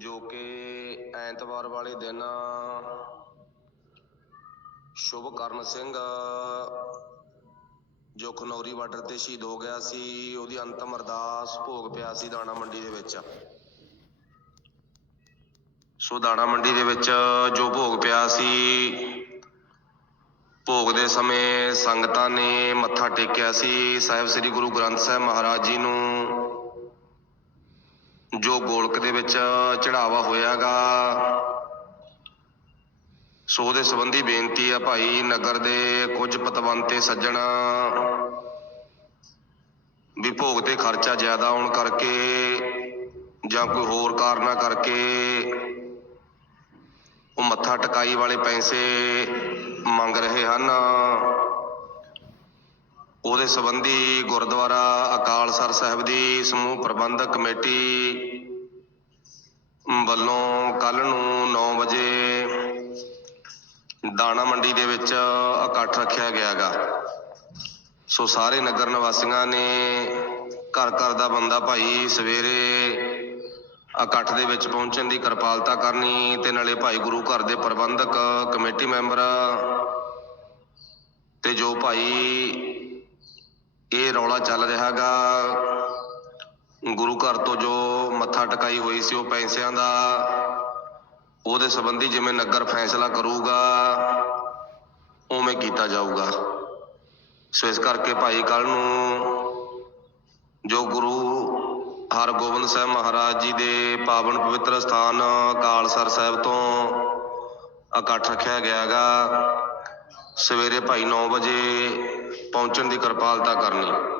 ਜੋ ਕਿ ਐਤਵਾਰ ਵਾਲੇ ਦਿਨ ਸ਼ੁਭਕਰਨ ਸਿੰਘ ਜੋ ਖਨੌਰੀ ਬਾਰਡਰ ਤੇ ਸ਼ਹੀਦ ਹੋ ਗਿਆ ਸੀ, ਉਹਦੀ ਅੰਤਮ ਅਰਦਾਸ ਭੋਗ ਪਿਆ ਸੀ ਦਾਣਾ ਮੰਡੀ ਦੇ ਵਿੱਚ। ਸੋ ਦਾਣਾ ਮੰਡੀ ਦੇ ਵਿੱਚ ਜੋ ਭੋਗ ਪਿਆ ਸੀ, ਭੋਗ ਦੇ ਸਮੇਂ ਸੰਗਤਾਂ ਨੇ ਮੱਥਾ ਟੇਕਿਆ ਸੀ। ਸਾਹਿਬ ਸ੍ਰੀ ਗੁਰੂ ਗ੍ਰੰਥ ਸਾਹਿਬ ਮਹਾਰਾਜ ਜੀ ਨੂੰ ਜੋ ਗੋਲਕ ਦੇ ਵਿੱਚ ਚੜਾਵਾ ਹੋਇਆਗਾ। ਸੋ ਉਹਦੇ ਸੰਬੰਧੀ ਬੇਨਤੀ ਆ ਭਾਈ ਨਗਰ ਦੇ ਕੁਝ ਪਤਵੰਤੇ ਸੱਜਣ ਵੀ ਭੋਗ ਤੇ ਖਰਚਾ ਜ਼ਿਆਦਾ ਆਉਣ ਕਰਕੇ ਜਾਂ ਕੋਈ ਹੋਰ ਕਾਰਨਾ ਕਰਕੇ ਉਹ ਮੱਥਾ ਟਕਾਈ ਵਾਲੇ ਪੈਸੇ ਮੰਗ ਰਹੇ ਹਨ। ਉਹਦੇ ਸੰਬੰਧੀ ਗੁਰਦੁਆਰਾ ਅਕਾਲਸਰ ਸਾਹਿਬ ਦੀ ਸਮੂਹ ਪ੍ਰਬੰਧਕ ਕਮੇਟੀ ਵੱਲੋਂ ਕੱਲ ਨੂੰ 9 ਵਜੇ ਦਾਣਾ ਮੰਡੀ ਦੇ ਵਿੱਚ ਇਕੱਠ ਰੱਖਿਆ ਗਿਆਗਾ। ਸੋ ਸਾਰੇ ਨਗਰ ਨਿਵਾਸੀਆਂ ਨੇ ਘਰ ਘਰ ਦਾ ਬੰਦਾ ਭਾਈ ਸਵੇਰੇ ਇਕੱਠ ਦੇ ਵਿੱਚ ਪਹੁੰਚਣ ਦੀ ਕਿਰਪਾਲਤਾ ਕਰਨੀ ਤੇ ਨਾਲੇ ਭਾਈ ਗੁਰੂ ਘਰ ਦੇ ਪ੍ਰਬੰਧਕ ਕਮੇਟੀ ਮੈਂਬਰ ਤੇ ਜੋ ਭਾਈ ਇਹ ਰੌਲਾ ਚੱਲ ਰਿਹਾਗਾ, ਗੁਰੂ ਘਰ ਤੋਂ ਜੋ ਮੱਥਾ ਟਿਕਾਈ ਹੋਈ ਸੀ, ਉਹ ਪੈਸਿਆਂ ਦਾ, ਉਹਦੇ ਸੰਬੰਧੀ ਜਿਵੇਂ ਨਗਰ ਫੈਸਲਾ ਕਰੂਗਾ, ਉਵੇਂ ਕੀਤਾ ਜਾਊਗਾ। ਸੋ ਇਸ ਕਰਕੇ ਭਾਈ ਕੱਲ ਨੂੰ ਜੋ ਗੁਰੂ ਹਰਗੋਬਿੰਦ ਸਾਹਿਬ ਮਹਾਰਾਜ ਜੀ ਦੇ ਪਾਵਨ ਪਵਿੱਤਰ ਸਥਾਨ ਕਾਲਸਰ ਸਾਹਿਬ ਤੋਂ ਇਕੱਠ ਰੱਖਿਆ ਗਿਆਗਾ ਸਵੇਰੇ ਭਾਈ 9 ਵਜੇ ਪਹੁੰਚਣ ਦੀ ਕਿਰਪਾਲਤਾ ਕਰਨੀ।